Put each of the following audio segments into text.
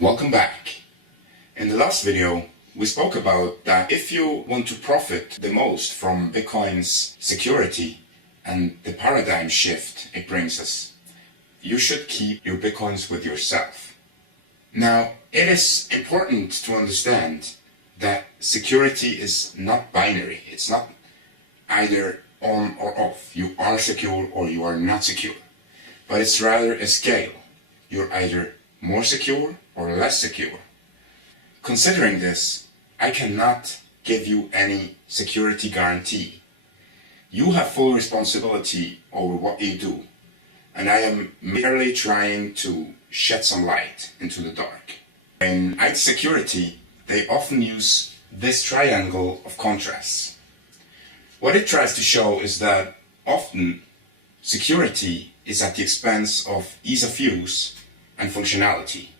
Welcome back. In the last video, we spoke about that if you want to profit the most from Bitcoin's security and the paradigm shift it brings us, you should keep your Bitcoins with yourself. Now, it is important to understand that security is not binary. It's not either on or off. You are secure or you are not secure. But it's rather a scale. You're either more secure or less secure. Considering this, I cannot give you any security guarantee. You have full responsibility over what you do, and I am merely trying to shed some light into the dark. In IT security, they often use this triangle of contrasts. What it tries to show is that often security is at the expense of ease of use and functionality.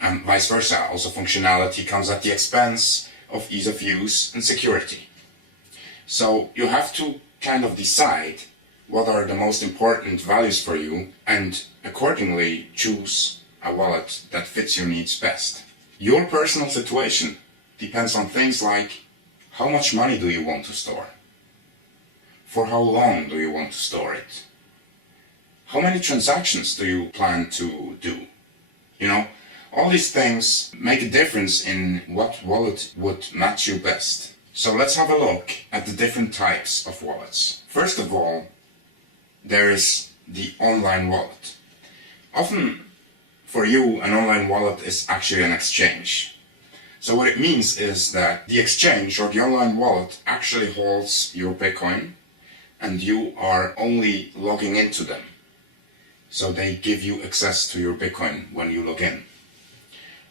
And vice versa, also functionality comes at the expense of ease of use and security. So you have to kind of decide what are the most important values for you and accordingly choose a wallet that fits your needs best. Your personal situation depends on things like how much money do you want to store? For how long do you want to store it? How many transactions do you plan to do? All these things make a difference in what wallet would match you best. So let's have a look at the different types of wallets. First of all, there is the online wallet. Often for you, an online wallet is actually an exchange. So what it means is that the exchange or the online wallet actually holds your Bitcoin and you are only logging into them. So they give you access to your Bitcoin when you log in.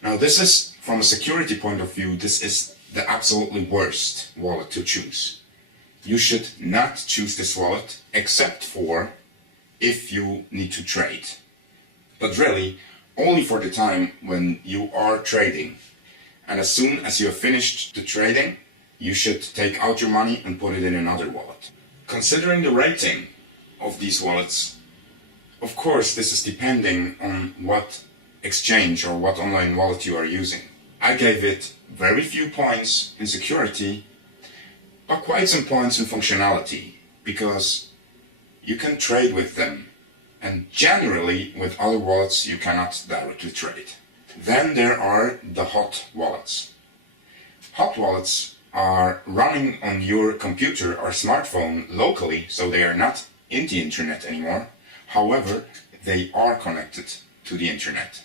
Now this is, from a security point of view, this is the absolutely worst wallet to choose. You should not choose this wallet except for if you need to trade. But really, only for the time when you are trading. And as soon as you have finished the trading, you should take out your money and put it in another wallet. Considering the rating of these wallets, of course this is depending on what exchange or what online wallet you are using. I gave it very few points in security, but quite some points in functionality, because you can trade with them, and generally with other wallets you cannot directly trade. Then there are the hot wallets. Hot wallets are running on your computer or smartphone locally, so they are not in the internet anymore. However, they are connected to the internet.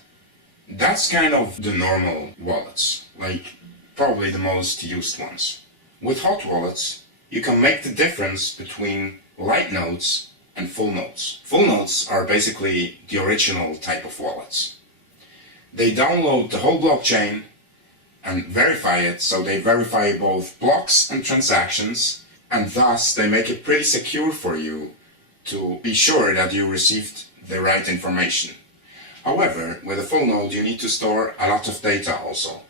That's kind of the normal wallets, like probably the most used ones. With hot wallets, you can make the difference between light nodes and full nodes. Full nodes are basically the original type of wallets. They download the whole blockchain and verify it, so they verify both blocks and transactions, and thus they make it pretty secure for you to be sure that you received the right information. However, with a full node you need to store a lot of data also.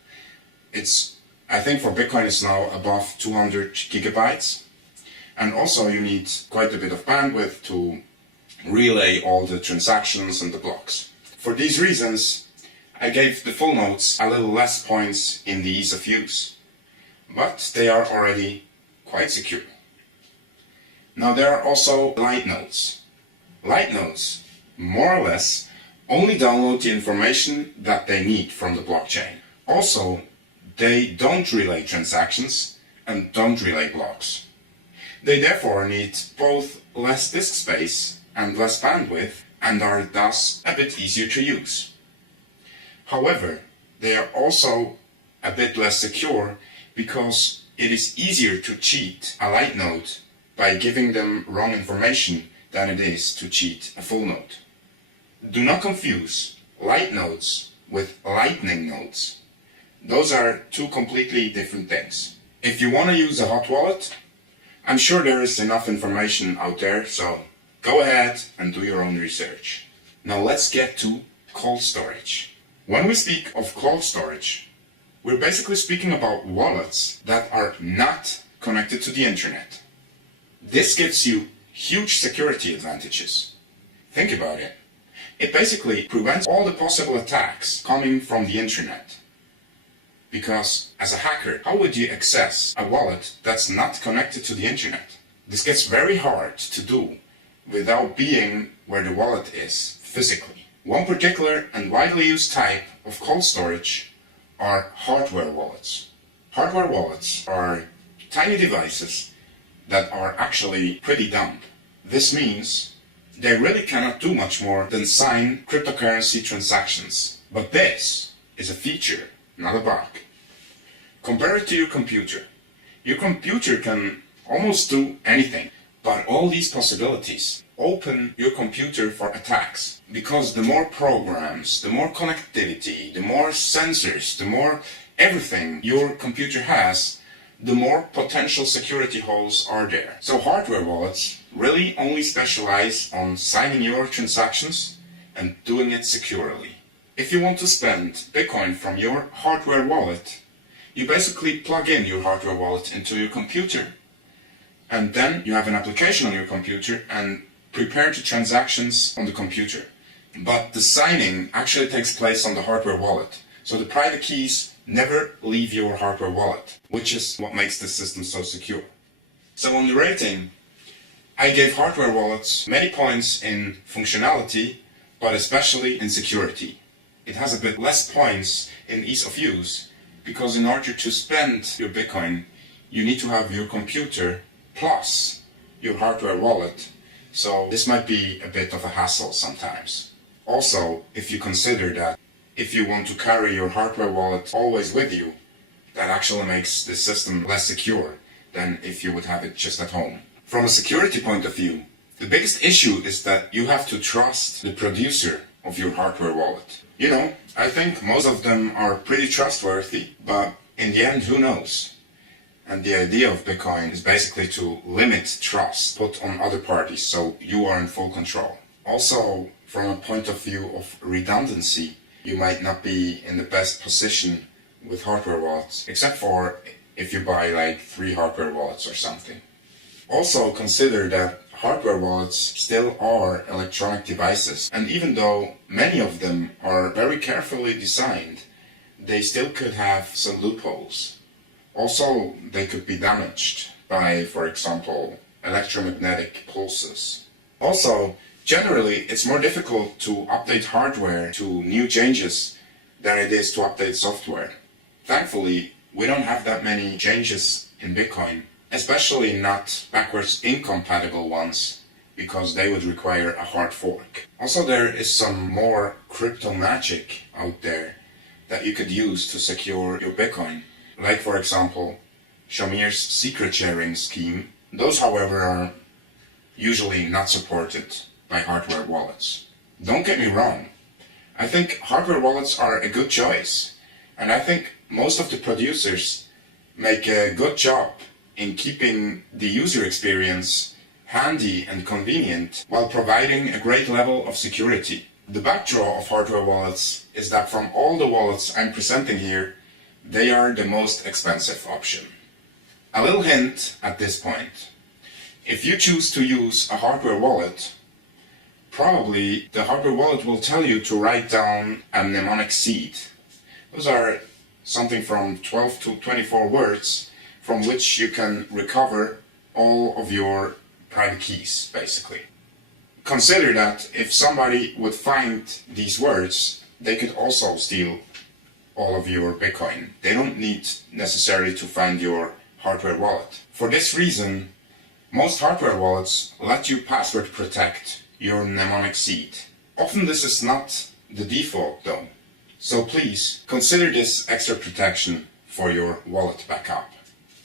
I think for Bitcoin it's now above 200 gigabytes. And also you need quite a bit of bandwidth to relay all the transactions and the blocks. For these reasons, I gave the full nodes a little less points in the ease of use. But they are already quite secure. Now there are also light nodes. Light nodes, more or less, only download the information that they need from the blockchain. Also, they don't relay transactions and don't relay blocks. They therefore need both less disk space and less bandwidth and are thus a bit easier to use. However, they are also a bit less secure because it is easier to cheat a light node by giving them wrong information than it is to cheat a full node. Do not confuse light nodes with lightning nodes. Those are two completely different things. If you want to use a hot wallet, I'm sure there is enough information out there, so go ahead and do your own research. Now let's get to cold storage. When we speak of cold storage, we're basically speaking about wallets that are not connected to the internet. This gives you huge security advantages. Think about it. It basically prevents all the possible attacks coming from the internet. Because as a hacker, how would you access a wallet that's not connected to the internet? This gets very hard to do without being where the wallet is physically. One particular and widely used type of cold storage are hardware wallets. Hardware wallets are tiny devices that are actually pretty dumb. This means they really cannot do much more than sign cryptocurrency transactions. But this is a feature, not a bug. Compare it to your computer. Your computer can almost do anything, but all these possibilities open your computer for attacks. Because the more programs, the more connectivity, the more sensors, the more everything your computer has, the more potential security holes are there. So hardware wallets really only specialize on signing your transactions and doing it securely. If you want to spend Bitcoin from your hardware wallet, you basically plug in your hardware wallet into your computer, and then you have an application on your computer and prepare the transactions on the computer. But the signing actually takes place on the hardware wallet. So the private keys never leave your hardware wallet, which is what makes the system so secure. So on the rating, I gave hardware wallets many points in functionality, but especially in security. It has a bit less points in ease of use, because in order to spend your Bitcoin, you need to have your computer plus your hardware wallet. So this might be a bit of a hassle sometimes. Also, if you consider that if you want to carry your hardware wallet always with you, that actually makes the system less secure than if you would have it just at home. From a security point of view, the biggest issue is that you have to trust the producer of your hardware wallet. You know, I think most of them are pretty trustworthy, but in the end, who knows? And the idea of Bitcoin is basically to limit trust put on other parties so you are in full control. Also, from a point of view of redundancy, you might not be in the best position with hardware wallets, except for if you buy like 3 hardware wallets or something. Also consider that hardware wallets still are electronic devices, and even though many of them are very carefully designed, they still could have some loopholes. Also, they could be damaged by, for example, electromagnetic pulses. Also, generally, it's more difficult to update hardware to new changes than it is to update software. Thankfully, we don't have that many changes in Bitcoin, especially not backwards incompatible ones, because they would require a hard fork. Also, there is some more crypto magic out there that you could use to secure your Bitcoin. Like, for example, Shamir's secret sharing scheme. Those, however, are usually not supported by hardware wallets. Don't get me wrong. I think hardware wallets are a good choice. And I think most of the producers make a good job in keeping the user experience handy and convenient while providing a great level of security. The backdraw of hardware wallets is that from all the wallets I'm presenting here, they are the most expensive option. A little hint at this point. If you choose to use a hardware wallet, probably the hardware wallet will tell you to write down a mnemonic seed. Those are something from 12 to 24 words from which you can recover all of your private keys, basically. Consider that if somebody would find these words, they could also steal all of your Bitcoin. They don't need necessarily to find your hardware wallet. For this reason, most hardware wallets let you password protect your mnemonic seed. Often this is not the default though. So please consider this extra protection for your wallet backup.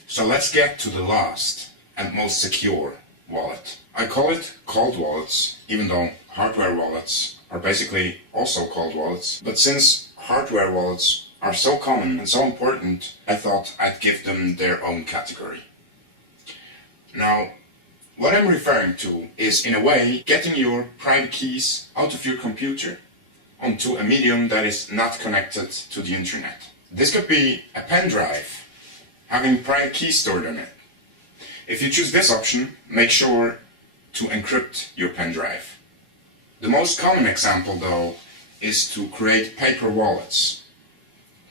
So let's get to the last and most secure wallet. I call it cold wallets, even though hardware wallets are basically also cold wallets. But since hardware wallets are so common and so important, I thought I'd give them their own category. Now, what I'm referring to is, in a way, getting your private keys out of your computer onto a medium that is not connected to the internet. This could be a pen drive, having private keys stored on it. If you choose this option, make sure to encrypt your pen drive. The most common example though is to create paper wallets.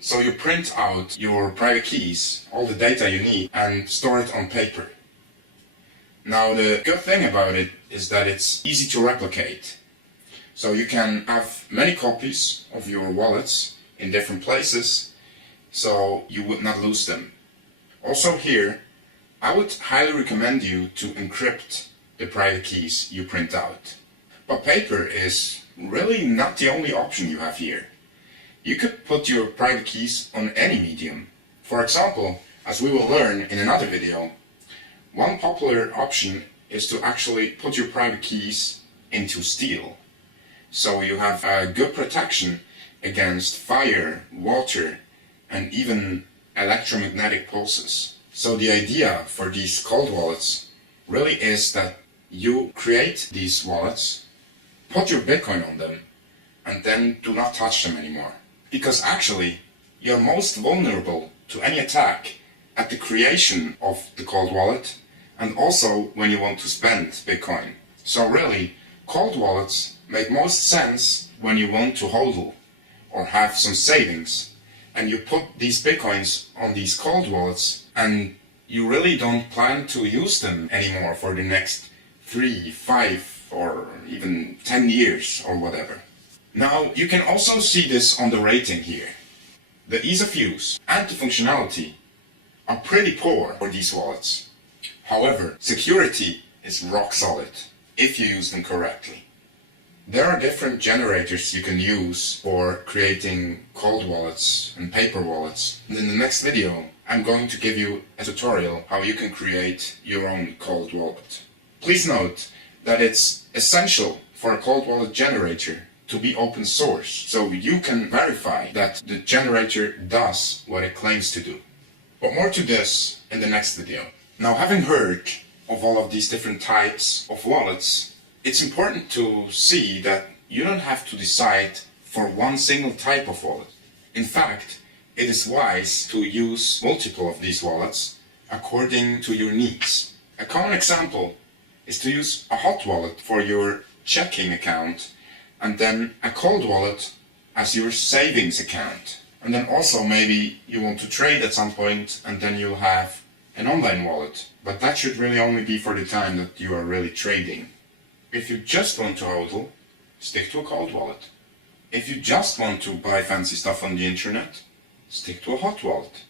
So you print out your private keys, all the data you need, and store it on paper. Now the good thing about it is that it's easy to replicate. So you can have many copies of your wallets in different places, so you would not lose them. Also here, I would highly recommend you to encrypt the private keys you print out. But paper is really not the only option you have here. You could put your private keys on any medium. For example, as we will learn in another video, one popular option is to actually put your private keys into steel. So you have a good protection against fire, water, and even electromagnetic pulses. So the idea for these cold wallets really is that you create these wallets, put your Bitcoin on them, and then do not touch them anymore. Because actually, you're most vulnerable to any attack at the creation of the cold wallet and also when you want to spend Bitcoin. So really, cold wallets make most sense when you want to hodl or have some savings and you put these Bitcoins on these cold wallets and you really don't plan to use them anymore for the next 3, 5 or even 10 years or whatever. Now, you can also see this on the rating here. The ease of use and the functionality are pretty poor for these wallets. However, security is rock solid if you use them correctly. There are different generators you can use for creating cold wallets and paper wallets. And in the next video, I'm going to give you a tutorial how you can create your own cold wallet. Please note that it's essential for a cold wallet generator to be open source, so you can verify that the generator does what it claims to do. But more to this in the next video. Now, having heard of all of these different types of wallets, it's important to see that you don't have to decide for one single type of wallet. In fact, it is wise to use multiple of these wallets according to your needs. A common example is to use a hot wallet for your checking account and then a cold wallet as your savings account. And then also maybe you want to trade at some point and then you'll have an online wallet. But that should really only be for the time that you are really trading. If you just want to hodl, stick to a cold wallet. If you just want to buy fancy stuff on the internet, stick to a hot wallet.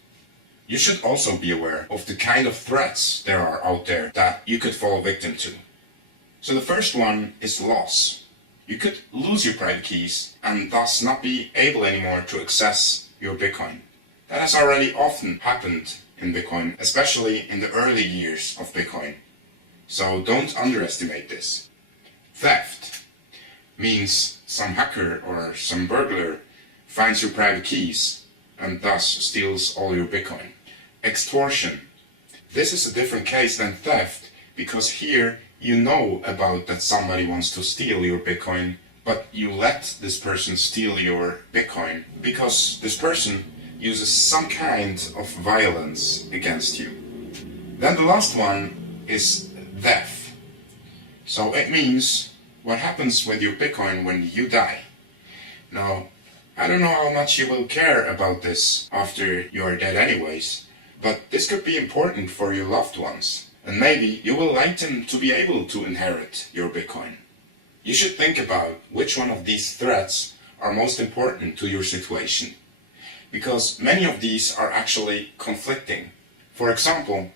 You should also be aware of the kind of threats there are out there that you could fall victim to. So the first one is loss. You could lose your private keys and thus not be able anymore to access your Bitcoin. That has already often happened in Bitcoin, especially in the early years of Bitcoin. So don't underestimate this. Theft means some hacker or some burglar finds your private keys and thus steals all your Bitcoin. Extortion. This is a different case than theft because here you know about that somebody wants to steal your Bitcoin, but you let this person steal your Bitcoin because this person uses some kind of violence against you. Then the last one is death. So it means what happens with your Bitcoin when you die. Now, I don't know how much you will care about this after you are dead anyways, but this could be important for your loved ones. And maybe you will like them to be able to inherit your Bitcoin. You should think about which one of these threats are most important to your situation. Because many of these are actually conflicting. For example,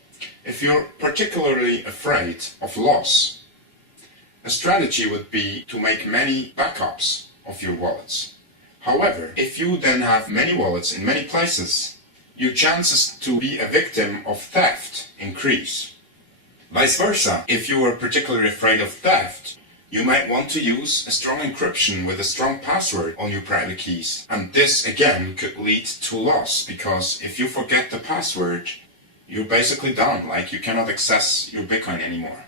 if you're particularly afraid of loss, a strategy would be to make many backups of your wallets. However, if you then have many wallets in many places, your chances to be a victim of theft increase. Vice versa, if you are particularly afraid of theft, you might want to use a strong encryption with a strong password on your private keys. And this again could lead to loss, because if you forget the password, you're basically done, like you cannot access your Bitcoin anymore.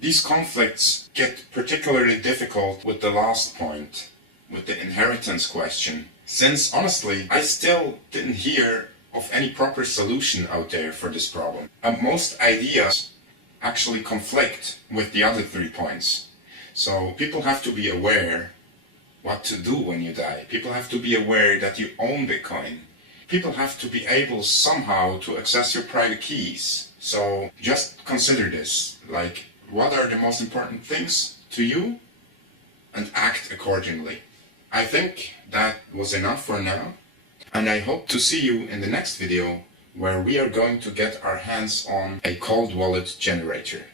These conflicts get particularly difficult with the last point, with the inheritance question, since honestly, I still didn't hear of any proper solution out there for this problem. And most ideas actually conflict with the other 3 points. So people have to be aware what to do when you die. People have to be aware that you own Bitcoin. People have to be able somehow to access your private keys. So just consider this, like, what are the most important things to you, and act accordingly. I think that was enough for now, and I hope to see you in the next video where we are going to get our hands on a cold wallet generator.